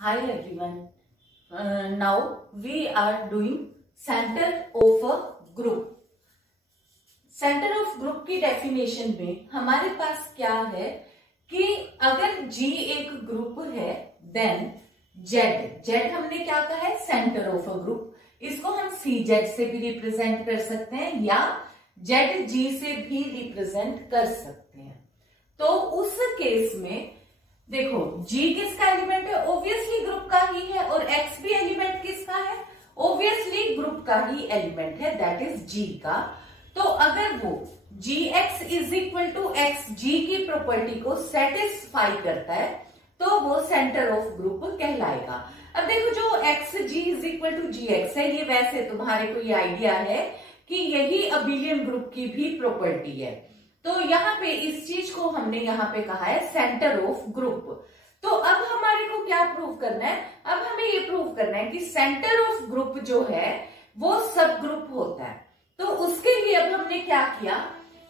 Hi everyone. Now we are doing center of a group. Centre of group की definition में हमारे पास क्या है कि अगर G एक ग्रुप है देन Z हमने क्या कहा है सेंटर ऑफ अ ग्रुप. इसको हम CZ से भी रिप्रेजेंट कर सकते हैं या ZG से भी रिप्रेजेंट कर सकते हैं. तो उस केस में देखो G किसका एलिमेंट है, ऑब्वियसली ग्रुप का ही है, और X भी एलिमेंट किसका है, ऑब्वियसली ग्रुप का ही एलिमेंट है, दैट इज G का. तो अगर वो Gx is equal to Xg की प्रॉपर्टी को सेटिस्फाई करता है तो वो सेंटर ऑफ ग्रुप कहलाएगा. अब देखो जो Xg is equal to Gx है, ये वैसे तुम्हारे को ये आइडिया है कि यही अबिलियन ग्रुप की भी प्रॉपर्टी है. तो यहाँ पे इस चीज को हमने यहाँ पे कहा है सेंटर ऑफ ग्रुप. तो अब हमारे को क्या प्रूव करना है, अब हमें ये प्रूव करना है कि सेंटर ऑफ ग्रुप जो है वो सब ग्रुप होता है. तो उसके लिए अब हमने क्या किया,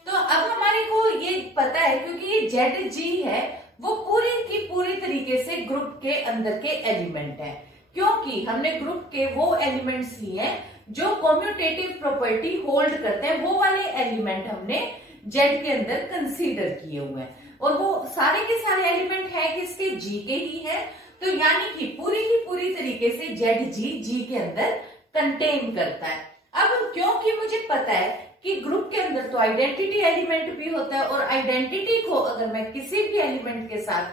तो अब हमारे को ये पता है क्योंकि ये ZG है वो पूरी की पूरी तरीके से ग्रुप के अंदर के एलिमेंट है, क्योंकि हमने ग्रुप के वो एलिमेंट्स लिए जो कम्यूटेटिव प्रॉपर्टी होल्ड करते हैं, वो वाले एलिमेंट हमने Z के अंदर कंसीडर किए हुए हैं. और वो सारे के सारे एलिमेंट है किसके, G के ही है. तो यानी कि पूरी की पूरी तरीके से ZG G के अंदर कंटेन करता है. अब क्योंकि मुझे पता है कि ग्रुप के अंदर तो आइडेंटिटी एलिमेंट भी होता है, और आइडेंटिटी को अगर मैं किसी भी एलिमेंट के साथ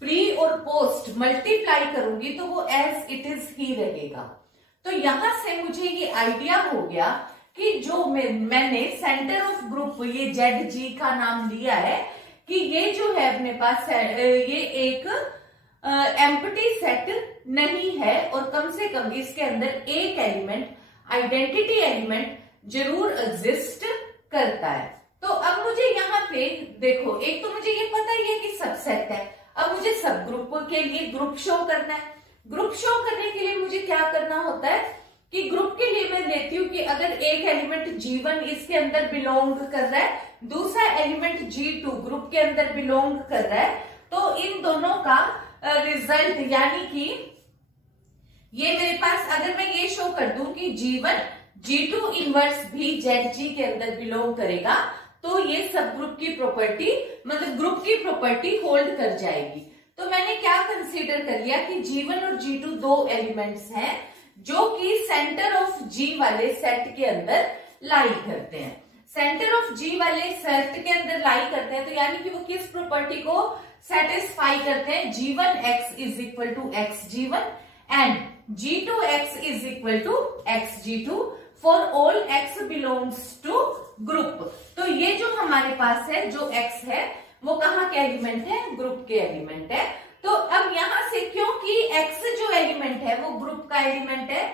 प्री और पोस्ट मल्टीप्लाई करूंगी तो वो एज इट इज ही रहेगा. तो यहां से मुझे ये आइडिया हो गया कि जो मैंने सेंटर ऑफ ग्रुप ये ZG का नाम लिया है कि ये जो है अपने पास ये एक एम्प्टी सेट नहीं है, और कम से कम इसके अंदर एक एलिमेंट आइडेंटिटी एलिमेंट जरूर एग्जिस्ट करता है. तो अब मुझे यहाँ पे देखो, एक तो मुझे ये पता ही है कि सबसेट है, अब मुझे सब ग्रुप के लिए ग्रुप शो करना है. ग्रुप शो करने के लिए मुझे क्या करना होता है कि ग्रुप के लिए मैं लेती हूँ कि अगर एक एलिमेंट G1 इसके अंदर बिलोंग कर रहा है, दूसरा एलिमेंट G2 ग्रुप के अंदर बिलोंग कर रहा है, तो इन दोनों का रिजल्ट यानी कि ये मेरे पास अगर मैं ये शो कर दूं कि G1 G2 इनवर्स भी ZG के अंदर बिलोंग करेगा, तो ये सब ग्रुप की प्रॉपर्टी मतलब ग्रुप की प्रॉपर्टी होल्ड कर जाएगी. तो मैंने क्या कंसीडर कर लिया कि G1 और G2 दो एलिमेंट्स हैं जो कि सेंटर ऑफ G वाले सेट के अंदर लाई करते हैं. सेंटर ऑफ G वाले सेट के अंदर लाई करते हैं, तो यानी कि वो किस प्रॉपर्टी को सेटिस्फाई करते हैं, G1x is equal to Xg1 and G2x is equal to Xg2 for all x belongs to group. तो ये जो हमारे पास है जो x है वो कहाँ के एलिमेंट है, ग्रुप के एलिमेंट है. तो अब यहां से क्योंकि x जो एलिमेंट है वो ग्रुप का एलिमेंट है,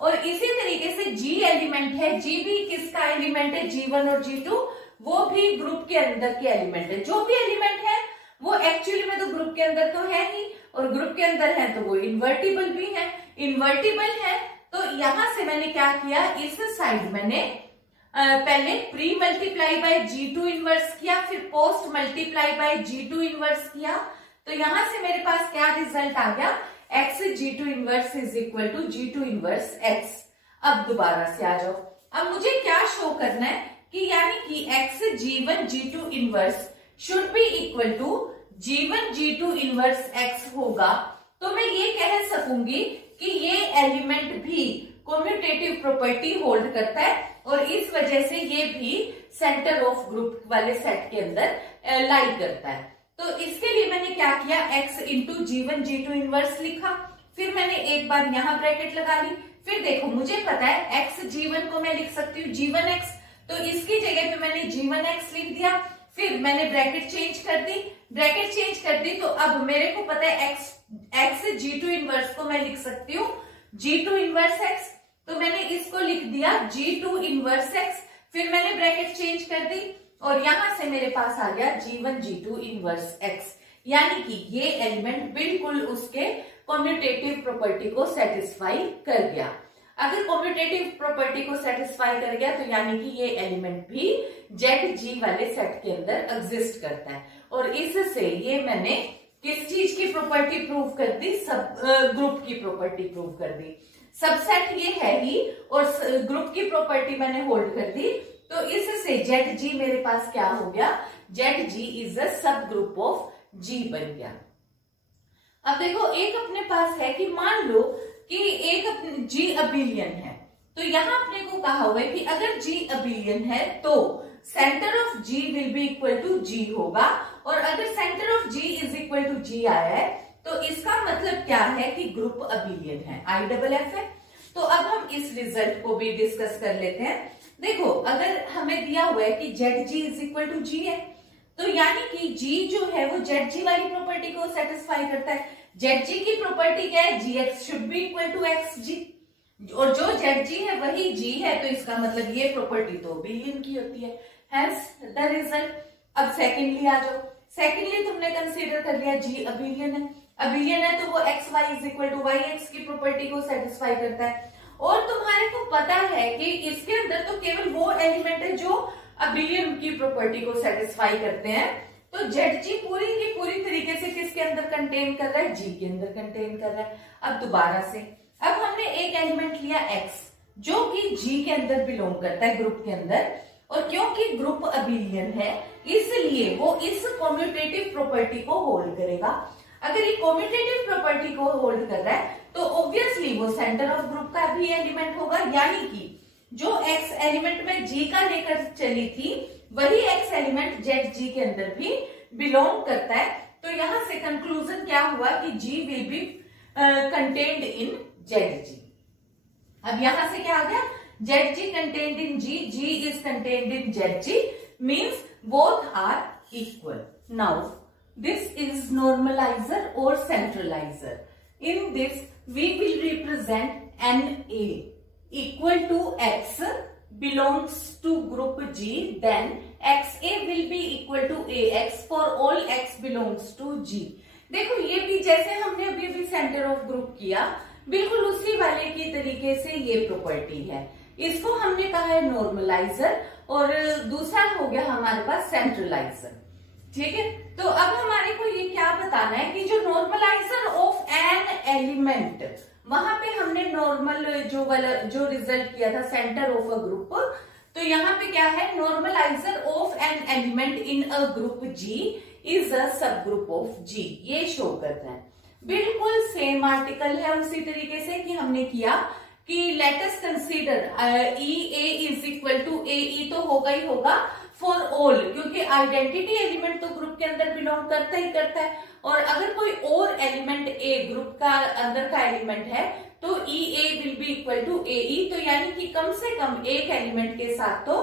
और इसी तरीके से G एलिमेंट है, G भी किसका एलिमेंट है, G1 और G2 वो भी ग्रुप के अंदर के एलिमेंट है. जो भी एलिमेंट है वो एक्चुअली में तो ग्रुप के अंदर तो है ही, और ग्रुप के अंदर है तो वो इन्वर्टिबल भी है. इन्वर्टिबल है तो यहां से मैंने क्या किया, इस साइड मैंने पहले pre multiply by G2 inverse किया, फिर post multiply by G2 inverse किया. तो यहां से मेरे पास क्या रिजल्ट आ गया, X G2 inverse is equal to G2 inverse X. अब दोबारा से आ जाओ, अब मुझे क्या शो करना है कि यानी कि X G1 G2 inverse should be equal to G1 G2 inverse X होगा. तो मैं ये कह सकूंगी कि ये एलिमेंट भी कम्यूटेटिव प्रॉपर्टी होल्ड करता है, और इस वजह से ये भी सेंटर ऑफ ग्रुप वाले सेट के अंदर लाई करता है. तो इसके लिए मैंने क्या किया, x into G1 G2 inverse लिखा, फिर मैंने एक बार यहाँ ब्रैकेट लगा ली. फिर देखो मुझे पता है x G1 को मैं लिख सकती हूँ G1x, तो इसकी जगह पे मैंने G1x लिख दिया. फिर मैंने ब्रैकेट चेंज कर दी, तो अब मेरे को पता है x G2 इनवर्स को मैं लिख सकती हूँ G2 इनवर्स x, तो मैंने इसको लिख दिया G2 इनवर्स x. फिर मैंने ब्रैकेट चेंज कर दी और यहां से मेरे पास आ गया G1 G2 इनवर्स x, यानी कि ये एलिमेंट बिल्कुल उसके कम्यूटेटिव प्रॉपर्टी को सेटिस्फाई कर गया. अगर कम्यूटेटिव प्रॉपर्टी को सेटिस्फाई कर गया तो यानी कि ये एलिमेंट भी ZG वाले सेट के अंदर एग्जिस्ट करता है, और इससे ये मैंने किस चीज की प्रॉपर्टी प्रूव कर दी? सब ग्रुप की प्रॉपर्टी प्रूव कर दी। सबसेट ये है ही और ग्रुप की प्रॉपर्टी मैंने होल्ड कर दी, तो इससे जेड जी मेरे पास क्या हो गया? Z G is a sub group of जी बन गया। अब देखो एक अपने पास है कि मान लो कि एक जी अबिलियन है, तो यहां अपने को कहा हुआ है कि अगर जी अबिलियन है तो center of G will be equal to G होगा, और अगर center of G is equal to G आया है तो इसका मतलब क्या है कि ग्रुप अबिलियन है, IFF है। तो अब हम इस रिजल्ट को भी डिस्कस कर लेते हैं। देखो अगर हमें दिया हुआ है कि Z G is equal to G है, तो यानी कि जी जो है वो जेड जी वाली प्रॉपर्टी को सेटिस्फाई करता है। जेड जी की प्रॉपर्टी क्या है? G X should be equal to X G, और जो जेड जी है वही जी है, तो इसका मतलब ये प्रॉपर्टी तो अबिलियन की होती है, हेंस द रिजल्ट। अब सेकेंडली आ जाओ। सेकेंडली तुमने कंसीडर कर लिया जी अबिलियन है, अबिलियन है तो वो x y is equal to y x की प्रॉपर्टी को सेटिस्फाई करता है, और तुम्हारे को पता है कि इसके अंदर तो केवल वो एलिमेंट है जो अबिलियन की प्रॉपर्टी को सेटिस्फाई करते हैं। तो जेड जी पूरी की पूरी तरीके से किसके अंदर कंटेन कर रहा है? जी के अंदर कंटेन कर रहा है। अब दोबारा से अब हमने एक एलिमेंट लिया एक्स जो कि जी के अंदर बिलोंग करता है, ग्रुप के अंदर, और क्योंकि ग्रुप अबिलियन है इसलिए वो इस कॉम्यूटेटिव प्रॉपर्टी को होल्ड करेगा। अगर ये कॉम्यूटेटिव प्रॉपर्टी को होल्ड कर रहा है तो ऑब्वियसली वो सेंटर ऑफ ग्रुप का भी एलिमेंट होगा, यानी कि जो एक्स एलिमेंट में जी का लेकर चली थी वही एक्स एलिमेंट जेड जी के अंदर भी बिलोंग करता है। तो यहां से कंक्लूजन क्या हुआ कि G will be contained in Z G. अब यहां से क्या आ गया? Z G contained in G, G is contained in Z G, means both are equal. Now this is normalizer or centralizer. In this we will represent NA equal to X belongs to group G, then XA will be equal to AX for all X belongs to G. देखो ये भी जैसे हमने अभी centre of group किया, बिल्कुल उसी वाले की तरीके से ये प्रॉपर्टी है। इसको हमने कहा है नॉर्मलाइजर और दूसरा हो गया हमारे पास सेंट्रलाइजर। ठीक है, तो अब हमारे को ये क्या बताना है कि जो नॉर्मलाइजर ऑफ एन एलिमेंट, वहां पे हमने नॉर्मल जो रिजल्ट किया था सेंटर ऑफ अ ग्रुप, तो यहाँ पे क्या है? Normaliser of an element in a group G is a sub group of जी, ये शो करता है। बिल्कुल सेम आर्टिकल है उसी तरीके से कि हमने किया कि let us consider E A is equal to A E, तो होगा ही होगा फॉर ऑल, क्योंकि आइडेंटिटी एलिमेंट तो ग्रुप के अंदर बिलोंग करता ही करता है, और अगर कोई और एलिमेंट ए ग्रुप का अंदर का एलिमेंट है तो ई ए will be equal to A E, तो यानी कि कम से कम एक एलिमेंट के साथ तो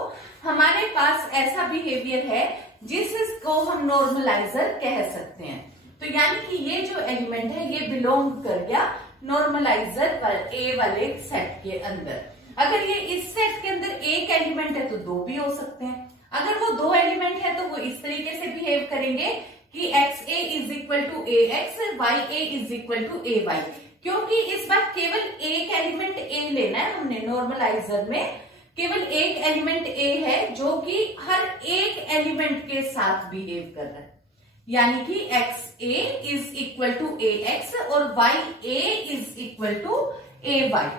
हमारे पास ऐसा बिहेवियर है जिसको हम नॉर्मलाइजर कह सकते हैं। तो यानी कि ये जो एलिमेंट है ये बिलोंग कर गया नॉर्मलाइजर पर ए वाले सेट के अंदर। अगर ये इस सेट के अंदर एक एलिमेंट है तो दो भी हो सकते हैं, अगर वो दो एलिमेंट है तो वो इस तरीके से बिहेव करेंगे कि x A is equal to A x, y A is equal to A y, क्योंकि इस बार केवल एक एलिमेंट ए लेना है हमने। नॉर्मलाइजर में केवल एक एलिमेंट ए है जो कि हर एक एलिमेंट के साथ बिहेव कर रहा है, यानी कि x A is equal to A X और Y A is equal to A Y.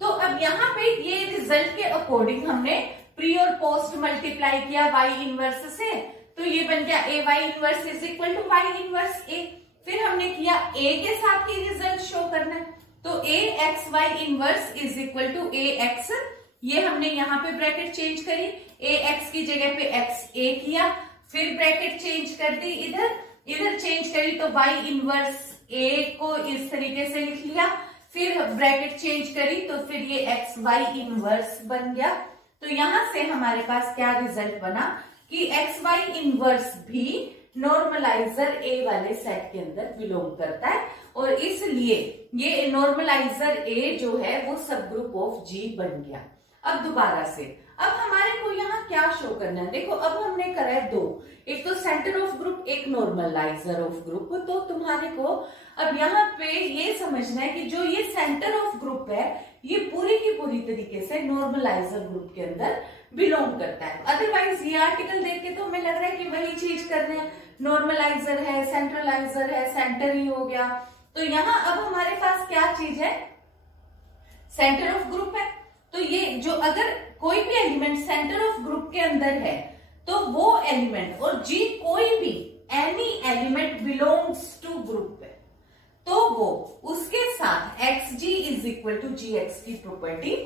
तो अब यहाँ पे ये रिजल्ट के अकॉर्डिंग हमने प्री और पोस्ट मल्टीप्लाई किया वाई इनवर्स से, तो ये बन गया A Y inverse is equal to Y inverse A. फिर हमने किया ए के साथ ही रिजल्ट शो करना है, तो A x Y inverse is equal to A X, ये हमने यहाँ पे ब्रैकेट चेंज करी, ए एक्स की जगह पे एक्स ए किया, फिर ब्रैकेट चेंज कर दी, इधर चेंज करी तो वाई इनवर्स ए को इस तरीके से लिख लिया, फिर ब्रैकेट चेंज करी तो फिर ये एक्स वाई इनवर्स बन गया। तो यहां से हमारे पास क्या रिजल्ट बना कि एक्स वाई इनवर्स भी नॉर्मलाइजर ए वाले सेट के अंदर बिलोंग करता है, और इसलिए ये नॉर्मलाइजर ए जो है वो सब ग्रुप ऑफ जी बन गया। अब दोबारा से अब हमारे को यहाँ क्या शो करना है? देखो अब हमने करा है दो, एक तो सेंटर ऑफ ग्रुप, एक नॉर्मलाइजर ऑफ ग्रुप। तो तुम्हारे को अब यहाँ पे ये समझना है कि जो ये सेंटर ऑफ ग्रुप है ये पूरी की पूरी तरीके से नॉर्मलाइजर ग्रुप के अंदर बिलोंग करता है। अदरवाइज ये आर्टिकल देख के तो हमें लग रहा है कि वही चीज कर रहे हैं, नॉर्मलाइजर है, सेंट्रलाइजर है, सेंटर ही हो गया। तो यहाँ अब हमारे पास क्या चीज है, सेंटर ऑफ ग्रुप है। तो ये जो अगर कोई भी एलिमेंट सेंटर ऑफ ग्रुप के अंदर है तो वो एलिमेंट, और जी कोई भी any element belongs to group है, तो वो उसके साथ x G is equal to G x की प्रॉपर्टी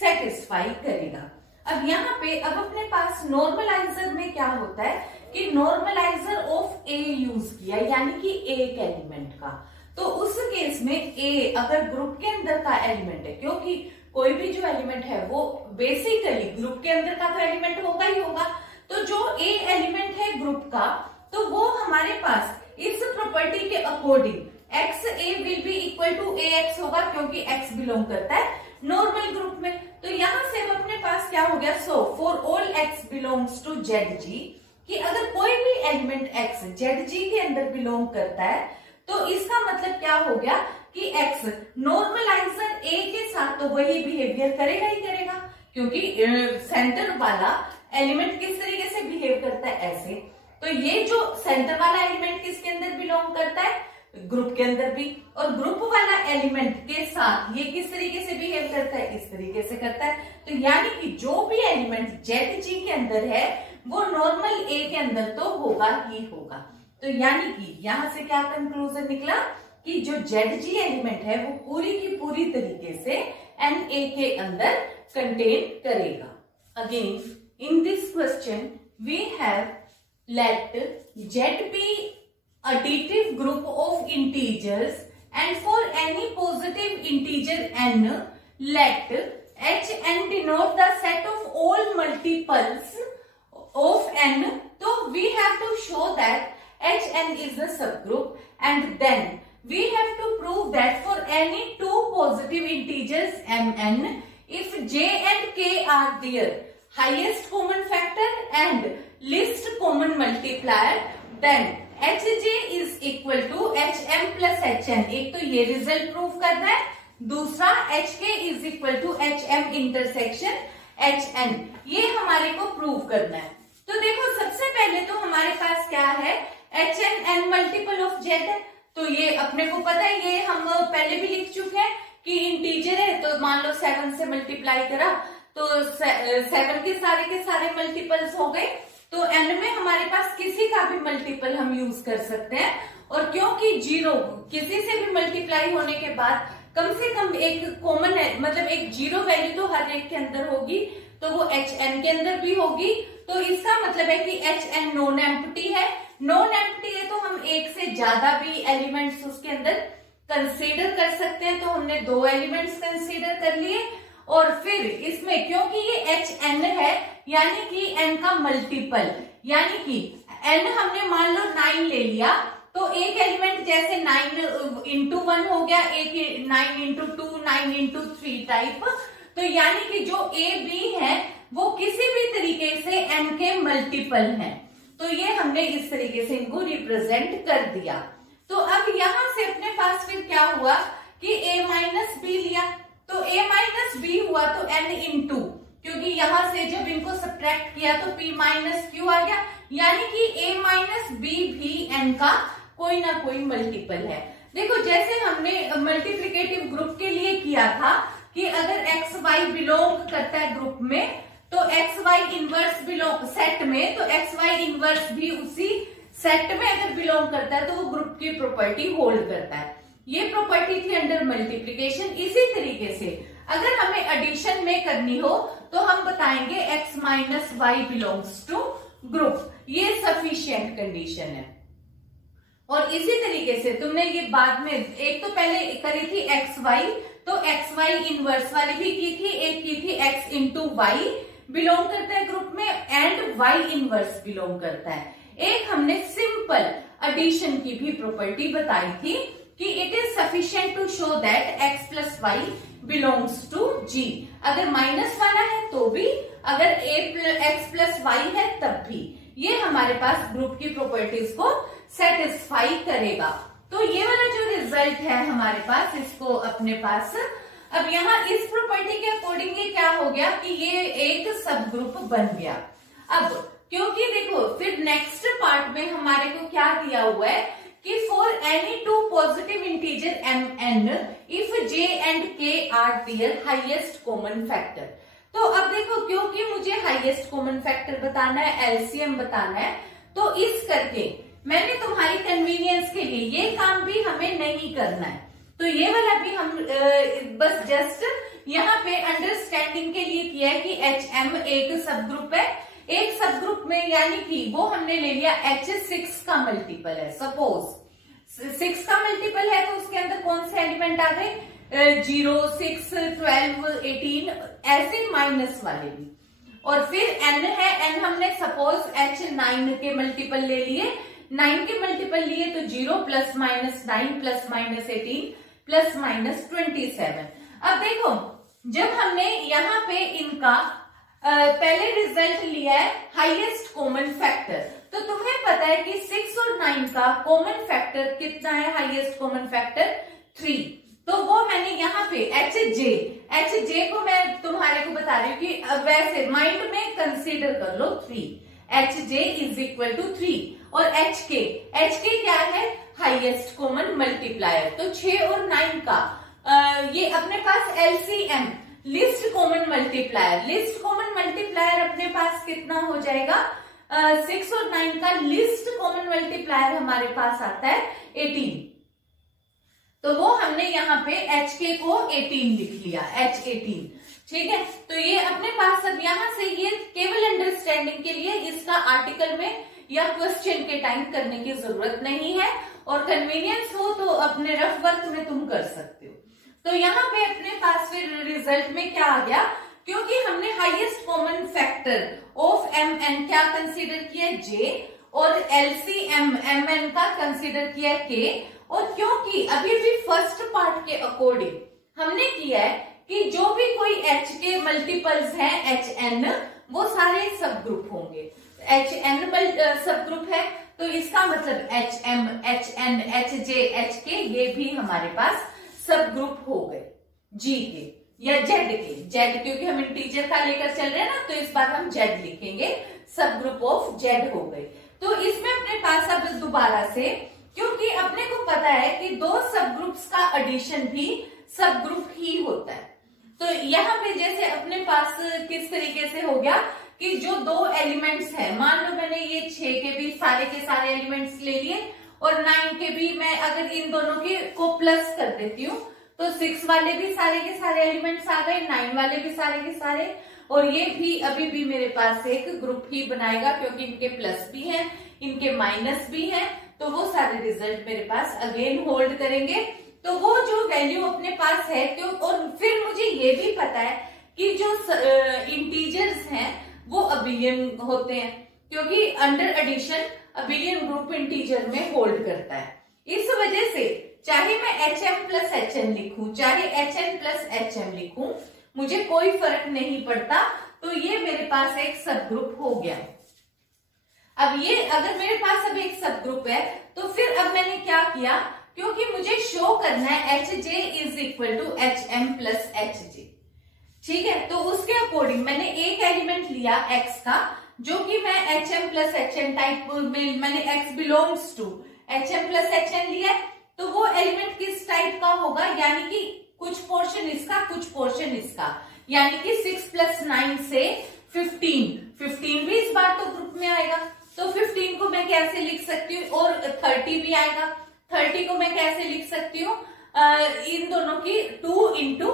सेटिस्फाई करेगा। अब यहाँ पे अब अपने पास नॉर्मलाइजर में क्या होता है कि नॉर्मलाइजर ऑफ ए यूज किया, यानी कि एक एलिमेंट का। तो उस केस में ए अगर ग्रुप के अंदर का एलिमेंट है, क्योंकि कोई भी जो एलिमेंट है वो बेसिकली ग्रुप के अंदर का तो एलिमेंट होगा ही होगा, तो जो ए एलिमेंट है ग्रुप का, तो वो हमारे पास इस प्रॉपर्टी के according x a will be equal to A x होगा, क्योंकि एक्स बिलोंग करता है नॉर्मल ग्रुप में। तो यहां से अब अपने पास क्या हो गया, so for all X belongs to Z G, कि अगर कोई भी एलिमेंट एक्स जेड जी के अंदर बिलोंग करता है तो इसका मतलब क्या हो गया कि एक्स नॉर्मलाइजर ए के साथ तो वही बिहेवियर करेगा ही करेगा, क्योंकि सेंटर वाला एलिमेंट किस तरीके से बिहेव करता है, ऐसे। तो ये जो सेंटर वाला एलिमेंट किसके अंदर बिलोंग करता है, ग्रुप के अंदर भी, और ग्रुप वाला एलिमेंट के साथ ये किस तरीके से बिहेव करता है, इस तरीके से करता है। तो यानी कि जो भी एलिमेंट जेड जी के अंदर है वो नॉर्मल ए के अंदर तो होगा ही होगा। तो यानी कि यहां से क्या कंक्लूजन निकला कि जो जेड जी एलिमेंट है वो पूरी की पूरी तरीके से एन ए के अंदर कंटेन करेगा। Again in this question we have let Z be additive group of integers, and for any positive integer n, let hn denote the set of all multiples of n. So we have to show that hn is a subgroup, and then we have to prove that for any two positive integers mn, if j and k are their highest common factor and least common multiplier, then hj is equal to hm plus hn। एक तो ये result prove करना है, दूसरा hk is equal to hm intersection hn, ये हमारे को prove करना है। तो देखो सबसे पहले तो हमारे पास क्या है, hn n multiple of z है, तो ये अपने को पता है, ये हम पहले भी लिख चुके हैं कि इंटीजर है, तो मान लो 7 से मल्टीप्लाई करा तो 7 के सारे मल्टीपल्स हो गए। तो n में हमारे पास किसी का भी मल्टीपल हम यूज कर सकते हैं, और क्योंकि 0 किसी से भी मल्टीप्लाई होने के बाद कम से कम एक कॉमन है, मतलब एक 0 वैल्यू तो हर एक के अंदर होगी, तो वो hn के अंदर भी होगी। तो इसका मतलब है कि hn नॉन एम्प्टी है, नॉन एम्प्टी है तो हम एक से ज्यादा भी एलिमेंट्स उसके अंदर कंसीडर कर सकते हैं। तो हमने 2 एलिमेंट्स कंसीडर कर लिए, और फिर इसमें क्योंकि ये hn है यानी कि n का मल्टीपल, यानी कि n हमने मान लो 9 ले लिया, तो एक एलिमेंट जैसे 9 इंटू 1 हो गया, एक 9 इंटू 2, 9 इंटू 3 टाइप। तो यानी कि जो a b है वो किसी भी तरीके से n के मल्टीपल हैं, तो ये हमने इस तरीके से इनको रिप्रेजेंट कर दिया। तो अब यहां से अपने पास फिर क्या हुआ कि a माइनस बी लिया, तो a माइनस बी हुआ तो n इंटू, क्योंकि यहां से जब इनको सब्ट्रैक्ट किया तो p माइनस क्यू आ गया, यानी कि a माइनस बी भी n का कोई ना कोई मल्टीपल है। देखो जैसे हमने मल्टीप्लिकेटिव ग्रुप के लिए किया था कि अगर एक्स वाई बिलोंग करता है ग्रुप में, तो x Y inverse belong set में, तो एक्स वाई इनवर्स भी उसी सेट में अगर बिलोंग करता है तो वो ग्रुप की प्रॉपर्टी होल्ड करता है। ये प्रॉपर्टी थी अंडर मल्टीप्लिकेशन। इसी तरीके से अगर हमें एडिशन में करनी हो तो हम बताएंगे x minus y belongs to group, ये सफिशिएंट कंडीशन है। और इसी तरीके से तुमने ये बाद में एक तो पहले करी थी एक्स वाई, तो एक्स वाई इनवर्स वाली भी की थी, एक की थी एक्स इंटू वाई बिलोंग करता है ग्रुप में एंड वाई इनवर्स बिलोंग करता है। एक हमने सिंपल एडिशन की भी प्रॉपर्टी बताई थी कि it is sufficient to show that X plus Y belongs to G. अगर माइनस वाला है तो भी, अगर एक्स प्लस वाई है तब भी, ये हमारे पास ग्रुप की प्रॉपर्टीज को सेटिस्फाई करेगा। तो ये वाला जो रिजल्ट है हमारे पास, इसको अपने पास अब यहाँ इस प्रॉपर्टी के अकॉर्डिंग क्या हो गया कि ये एक सब ग्रुप बन गया। अब क्योंकि देखो फिर नेक्स्ट पार्ट में हमारे को क्या दिया हुआ है कि for any two positive integer M N if J and K are their highest common factor. तो अब देखो क्योंकि मुझे हाईएस्ट कॉमन फैक्टर बताना है, एलसीएम बताना है, तो इस करके मैंने तुम्हारी कन्वीनियंस के लिए ये काम भी हमें नहीं करना है, तो ये वाला भी हम बस जस्ट यहाँ पे अंडरस्टैंडिंग के लिए किया है कि एच एम एक सब ग्रुप है, एक सब ग्रुप में यानी कि वो हमने ले लिया एच 6 का मल्टीपल है, सपोज 6 का मल्टीपल है तो उसके अंदर कौन से एलिमेंट आ गए, 0, 6, 12, 18 ऐसे माइनस वाले भी, और फिर एन है, एन हमने सपोज एच 9 के मल्टीपल ले लिए, 9 के मल्टीपल लिए तो 0 plus minus 9 plus minus 18 plus minus 27। अब देखो जब हमने यहाँ पे इनका पहले रिजल्ट लिया है हाईएस्ट कॉमन फैक्टर, तो तुम्हें पता है कि 6 और 9 का कॉमन फैक्टर कितना है, हाईएस्ट कॉमन फैक्टर 3, तो वो मैंने यहाँ पे एच जे को मैं तुम्हारे को बता रही हूँ कि वैसे माइंड में कंसीडर कर लो 3, H J is equal to 3, और एच के क्या है, हाईएस्ट कॉमन मल्टीप्लायर, तो 6 और 9 का ये अपने पास एलसीएम लिस्ट कॉमन मल्टीप्लायर अपने पास कितना हो जाएगा, 6 और 9 का लिस्ट कॉमन मल्टीप्लायर हमारे पास आता है 18, तो वो हमने यहाँ पे एच के को 18 लिख लिया, एच 18, ठीक है। तो ये अपने पास अब यहाँ से ये केवल अंडरस्टैंडिंग के लिए, इसका आर्टिकल में या क्वेश्चन के टाइम करने की जरूरत नहीं है, और कन्वीनियंस हो तो अपने रफ वर्क में तुम कर सकते हो। तो यहाँ पे अपने पास फिर रिजल्ट में क्या आ गया, क्योंकि हमने highest common factor of M N क्या कंसीडर किया, जे, और एलसीएम एम एन का कंसीडर किया के, और क्योंकि अभी भी फर्स्ट पार्ट के अकॉर्डिंग हमने किया है कि जो भी कोई एच के मल्टीपल्स हैं एच एन, वो सारे सब ग्रुप होंगे, एच एन सब ग्रुप है, तो इसका मतलब H M, H N, H J, H K, ये भी हमारे पास सब ग्रुप हो गए, जी के या जेड के, जेड क्योंकि हम इंटीजर का लेकर चल रहे हैं ना, तो इस बार हम जेड लिखेंगे, सब ग्रुप ऑफ जेड हो गए। तो इसमें अपने पास अब दोबारा से, क्योंकि अपने को पता है कि दो सब ग्रुप्स का एडिशन भी सब ग्रुप ही होता है, तो यहाँ पे जैसे अपने पास किस तरीके से हो गया कि जो दो एलिमेंट्स हैं, मान लो मैंने ये 6 के भी सारे के सारे एलिमेंट्स ले लिए, और 9 के भी मैं अगर इन दोनों के को प्लस कर देती हूँ तो 6 वाले भी सारे के सारे एलिमेंट्स आ गए, 9 वाले भी सारे के सारे, और ये भी अभी भी मेरे पास एक ग्रुप ही बनाएगा, क्योंकि इनके प्लस भी हैं, इनके माइनस भी हैं, तो वो सारे रिजल्ट मेरे पास अगेन होल्ड करेंगे। तो वो जो वैल्यू अपने पास है, क्यों, और फिर मुझे ये भी पता है कि जो इंटीजर्स हैं वो अबिलियन होते हैं, क्योंकि under addition abelian group integer में होल्ड करता है। इस वजह से चाहे मैं H M plus H N लिखूं, चाहे H N plus H M लिखूं, मुझे कोई फर्क नहीं पड़ता, तो ये मेरे पास एक सब ग्रुप हो गया। अब ये अगर मेरे पास अब एक सब ग्रुप है, तो फिर अब मैंने क्या किया, क्योंकि मुझे शो करना है H J is equal to H M plus H J, ठीक है, तो उसके अकॉर्डिंग मैंने एक एलिमेंट लिया एक्स का, जो कि मैं H M plus H N type में, मैंने x belongs to H M plus H N लिया, तो वो एलिमेंट किस टाइप का होगा, यानी कि कुछ पोर्शन इसका कुछ पोर्शन इसका, यानी कि 6 प्लस 9 से 15 भी इस बार तो ग्रुप में आएगा, तो 15 को मैं कैसे लिख सकती हूँ, और 30 भी आएगा, 30 को मैं कैसे लिख सकती हूँ, इन दोनों की 2 इंटू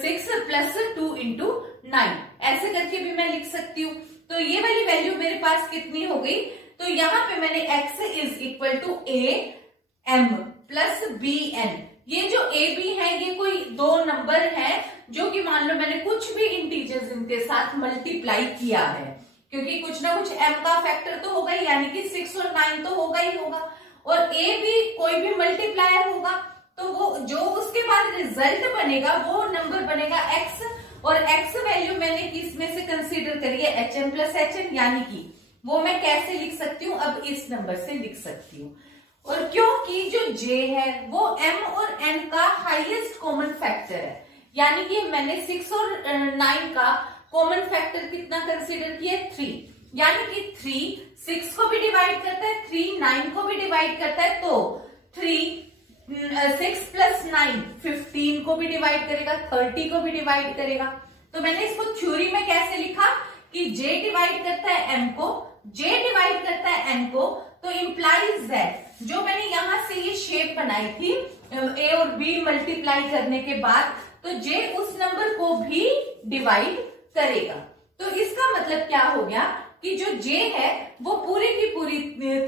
6 प्लस 2 इंटू 9 ऐसे करके भी मैं लिख सकती हूँ। तो ये वाली वैल्यू मेरे पास कितनी हो गई, तो यहाँ पे मैंने x is equal to a M plus b N, ये जो ए बी है ये कोई दो नंबर है जो कि मान लो मैंने कुछ भी इंटीजर्स इनके साथ मल्टीप्लाई किया है, क्योंकि कुछ ना कुछ m का फैक्टर तो होगा ही, यानी कि 6 और 9 तो होगा ही होगा, और a भी कोई भी मल्टीप्लायर होगा, तो वो जो उसके बाद रिजल्ट बनेगा वो नंबर बनेगा x, और x वैल्यू मैंने किस में से कंसीडर करी है, H M plus H N, यानी कि वो मैं कैसे लिख सकती हूँ, अब इस नंबर से लिख सकती हूँ। और क्योंकि जो j है वो m और n का हाईएस्ट कॉमन फैक्टर है, यानी कि मैंने 6 और 9 का कॉमन फैक्टर कितना कंसीडर किया, 3, यानी कि 3 6 को भी डिवाइड करता है, 3 9 को भी डिवाइड करता है, तो 6 + 9 15 को भी डिवाइड करेगा, 30 को भी डिवाइड करेगा। तो मैंने इसको थ्योरी में कैसे लिखा कि J डिवाइड करता है M को, J डिवाइड करता है N को, तो इंप्लाइज दैट जो मैंने यहां से ये शेप बनाई थी A और B मल्टीप्लाई करने के बाद, तो J उस नंबर को भी डिवाइड करेगा। तो इसका मतलब क्या हो गया कि जो J है वो पूरी की पूरी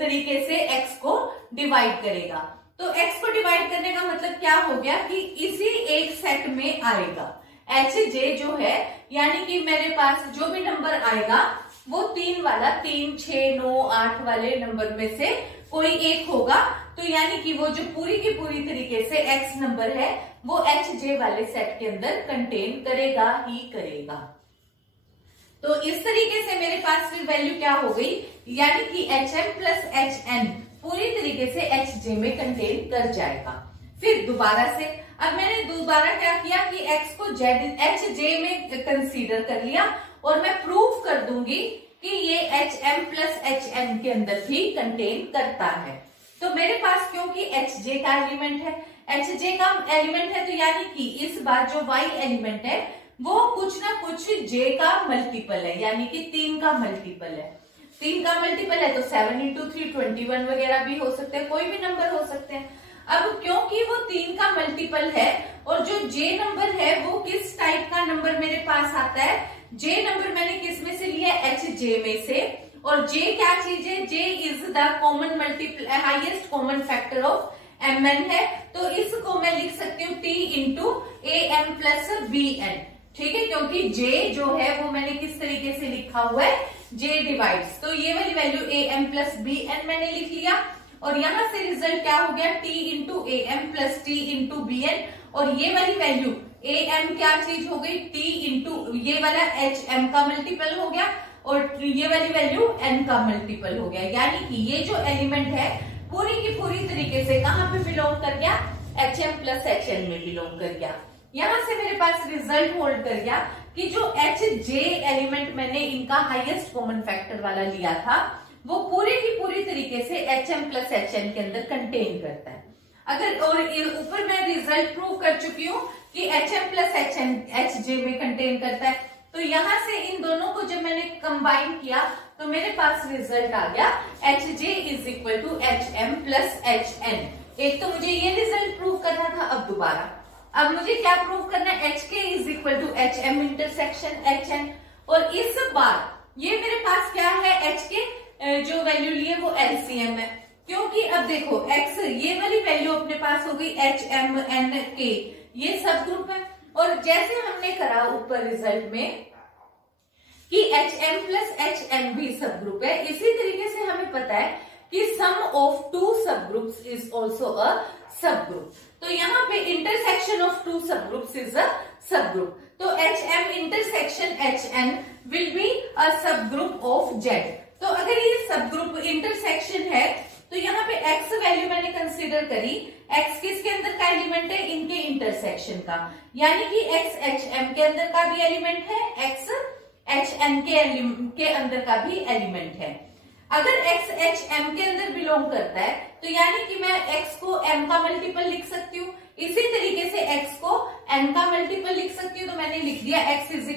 तरीके से X को डिवाइड करेगा। तो X को डिवाइड करने का मतलब क्या हो गया कि इसी एक सेट में आएगा। HJ जो है, यानी कि मेरे पास जो भी नंबर आएगा वो 3 वाला, 3 6 9 8 वाले नंबर में से कोई एक होगा। तो यानी कि वो जो पूरी की पूरी तरीके से X नंबर है वो HJ वाले सेट के अंदर कंटेन करेगा ही करेगा। तो इस तरीके से मेरे पास फिर वैल्यू क्या हो गई, यानी कि HM + HN पूरी तरीके से HJ में कंटेन कर जाएगा। फिर दोबारा से अब मैंने दोबारा क्या किया कि X को HJ में कंसीडर कर लिया और मैं प्रूफ कर दूंगी कि ये HM + HN के अंदर भी कंटेन करता है। तो मेरे पास क्योंकि HJ का एलिमेंट है, HJ का एलिमेंट है, तो यानी कि इस बार जो Y एलिमेंट है वो कुछ ना कुछ J का मल्टीपल है, यानी कि 3 का मल्टीपल है। 3 का मल्टीपल है तो 7 × 3 21 वगैरह भी हो सकते हैं, कोई भी नंबर हो सकते हैं। अब क्योंकि वो 3 का मल्टीपल है और जो J नंबर है वो किस टाइप का नंबर मेरे पास आता है, J नंबर मैंने किस में से लिया, HJ में से। और J क्या चीज है, J is the common multiple highest common factor of Mn है। तो इसको मैं लिख सकती हूँ T × AM + Bn, ठीक है, क्योंकि J जो है वो मैंने किस तरीके से लिखा हुआ है, J डिवाइड्स। तो ये वाली वैल्यू AM + Bn मैंने लिख लिया और यहां से रिजल्ट क्या हो गया, T × AM + T × Bn। और ये वाली वैल्यू AM क्या चीज हो गई, T × ये वाला HM का मल्टीपल हो गया और ये वाली वैल्यू N का मल्टीपल हो गया। यानी कि ये जो एलिमेंट है पूरी की पूरी तरीके से कहां पे बिलोंग कर गया, HM + HN में बिलोंग कर गया। यहां से मेरे पास रिजल्ट होल्ड कर गया कि जो HJ एलिमेंट मैंने इनका हाईएस्ट कॉमन फैक्टर वाला लिया था वो पूरी की पूरी तरीके से HM + HN के अंदर कंटेन करता है। अगर और ऊपर मैं रिजल्ट प्रूव कर चुकी हूँ कि HM + HN HJ में कंटेन करता है। तो यहां से इन दोनों को जब मैंने कंबाइन किया तो मेरे पास रिजल्ट आ गया HJ = HM + HN। एक तो मुझे ये रिजल्ट प्रूव करना था, अब दोबारा अब मुझे क्या प्रूव करना है, HK = HM * HN। और इस बार ये मेरे पास क्या है, HK जो वैल्यू लिए वो LCM है, क्योंकि अब देखो X ये वाली वैल्यू अपने पास हो गई HM N K, ये सब ग्रुप है। और जैसे हमने करा ऊपर रिजल्ट में कि HM + HN भी सब ग्रुप है, इसी तरीके से हमें पता है कि सम ऑफ 2 सब groups is also a sub group. तो यहाँ पे इंटरसेक्शन ऑफ 2 सब groups is a sub group. तो HM * HN will be a sub group of Z। तो अगर ये सब ग्रुप इंटरसेक्शन है तो यहाँ पे X वैल्यू मैंने कंसीडर करी, X किसके अंदर का एलिमेंट है, इनके इंटरसेक्शन का, यानी कि X HM के अंदर का भी एलिमेंट है, X HN के अंदर का भी एलिमेंट है। अगर X HM के अंदर बिलोंग करता है तो यानी कि मैं X को M का मल्टीपल लिख सकती हूँ, इसी तरीके से X को N का मल्टीपल लिख सकती हूँ। तो मैंने लिख दिया X =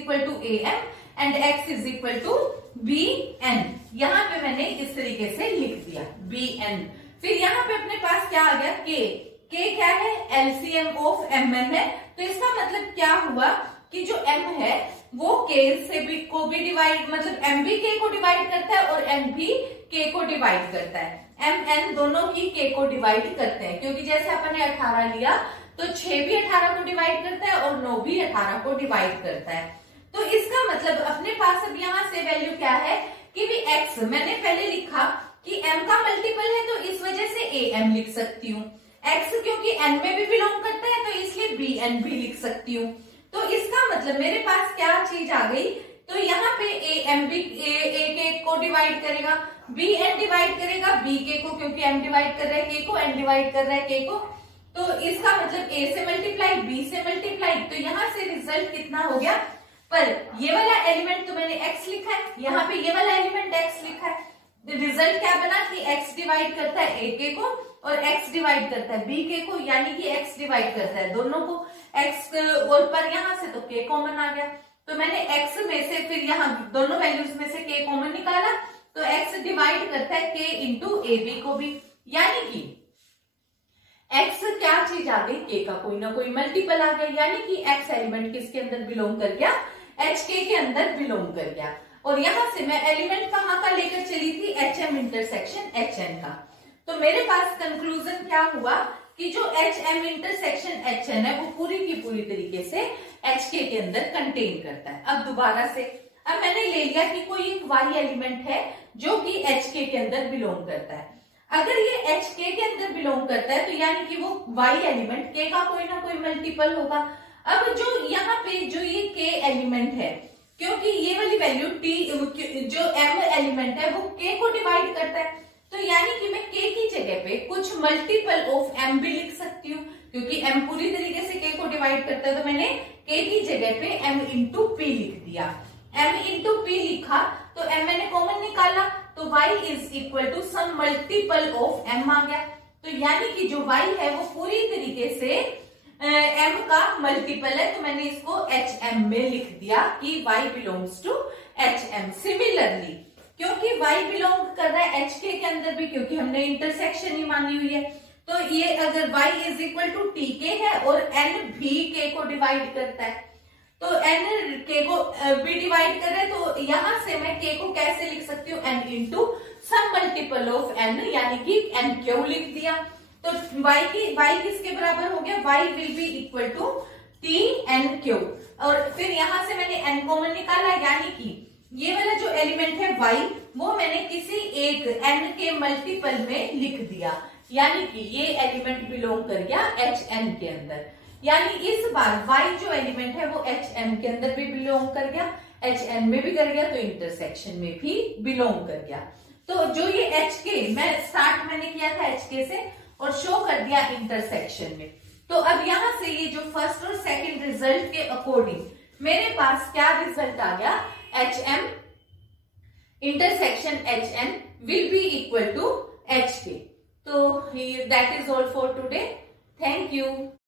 AM and X = BN। यहाँ पे मैंने इस तरीके से लिख दिया BN। फिर यहाँ पे अपने पास क्या आ गया, K क्या है, LCM ऑफ MN है। तो इसका मतलब क्या हुआ कि जो M है वो K से भी को भी डिवाइड, मतलब M भी K को डिवाइड करता है और N भी K को डिवाइड करता है। M N दोनों ही K को डिवाइड करते हैं, क्योंकि जैसे अपन ने 18 लिया तो 6 भी 18 को डिवाइड करता है और 9 भी 18 को डिवाइड करता है। तो इसका मतलब अपने पास अब यहाँ से वैल्यू क्या है कि भी X मैंने पहले लिखा कि M का मल्टीपल है तो इस वजह से AM लिख सकती हूँ। X क्योंकि N में भी बिलोंग करता है तो इसलिए BN भी लिख सकती हूँ। तो इसका मतलब मेरे पास क्या चीज आ गई, तो यहाँ पे AM भी AK को डिवाइड करेगा, BN डिवाइड करेगा BK को, क्योंकि M डिवाइड कर रहा है K को, N डिवाइड कर रहा है K को। तो इसका मतलब A से मल्टीप्लाई B से मल्टीप्लाई, तो यहाँ से रिजल्ट कितना हो गया, पर ये वाला एलिमेंट तो मैंने x लिखा है, यहाँ पे ये वाला एलिमेंट x लिखा है। रिजल्ट क्या बना कि x डिवाइड करता है a k को और x डिवाइड करता है b k को, यानी कि x डिवाइड करता है दोनों को, x और पर यहाँ से तो k कॉमन आ गया। तो मैंने x में से फिर यहाँ दोनों वैल्यूज में से k कॉमन निकाला, तो x डिवाइड करता है k इंटू ए बी को भी, यानी कि x क्या चीज आ गई, k का कोई ना कोई मल्टीपल आ गया, यानी कि x एलिमेंट किसके अंदर बिलोंग कर गया, एच के अंदर बिलोंग कर गया। और यहां से मैं एलिमेंट कहाँ का लेकर चली थी, H M intersection H N का। तो मेरे पास कंक्लूजन क्या हुआ कि जो H M intersection H N है वो पूरी की पूरी तरीके से एच के अंदर कंटेन करता है। अब दोबारा से अब मैंने ले लिया कि कोई एक वाई एलिमेंट है जो कि एच के अंदर बिलोंग करता है। अगर ये एच के अंदर बिलोंग करता है तो यानी कि वो वाई एलिमेंट के का कोई ना कोई मल्टीपल होगा। अब जो यहाँ पे जो ये के एलिमेंट है, क्योंकि ये वाली वैल्यू टी जो एम एलिमेंट है वो के को डिवाइड करता है, तो यानी कि मैं के की जगह पे कुछ मल्टीपल ऑफ एम भी लिख सकती हूँ, क्योंकि एम पूरी तरीके से के को डिवाइड करता है। तो मैंने के की जगह पे एम इंटू पी लिख दिया। एम इंटू पी लिखा तो एम मैंने कॉमन निकाला, तो y is equal to some multiple of m आ गया। तो यानी कि जो y है वो पूरी तरीके से m का मल्टीपल है, तो मैंने इसको hm में लिख दिया कि y belongs to hm। Similarly क्योंकि y बिलोंग कर रहा है hk के अंदर भी, क्योंकि हमने इंटरसेक्शन ही मानी हुई है, तो ये अगर y is equal to tk है और n भी k को डिवाइड करता है, तो n k को भी डिवाइड कर रहे, तो यहां से मैं k को कैसे लिख सकती हूँ, n into some multiple of n, यानी कि n क्यू लिख दिया। तो y किसके बराबर हो गया, y will be equal to t n Q, और फिर यहां से मैंने n कॉमन निकाला, यानी कि ये वाला जो एलिमेंट है y वो मैंने किसी एक n के मल्टीपल में लिख दिया, यानी कि ये एलिमेंट बिलोंग कर गया एच एन के अंदर। यानी इस बार y जो एलिमेंट है वो एच एम के अंदर भी बिलोंग कर गया, एच एन में भी कर गया, तो इंटरसेक्शन में भी बिलोंग कर गया। तो जो ये एच के मैंने किया था एच के से और शो कर दिया इंटरसेक्शन में। तो अब यहां से ये जो फर्स्ट और सेकंड रिजल्ट के अकॉर्डिंग मेरे पास क्या रिजल्ट आ गया, H M intersection H N will be equal to H K. तो that is all for today. Thank you.